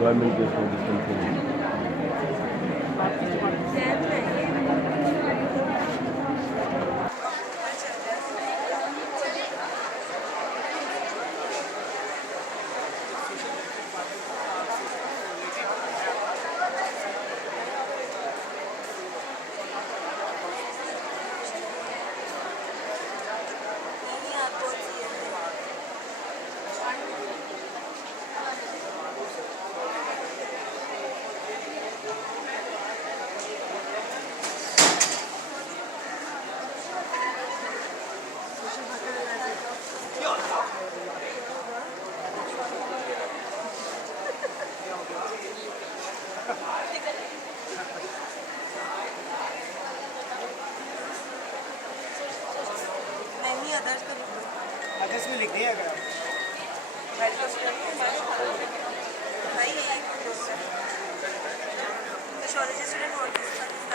Government gives all these things. नहीं अदर्स को लिख दो। अदर्स में लिख दिया अगर मेडिकल स्टूडेंट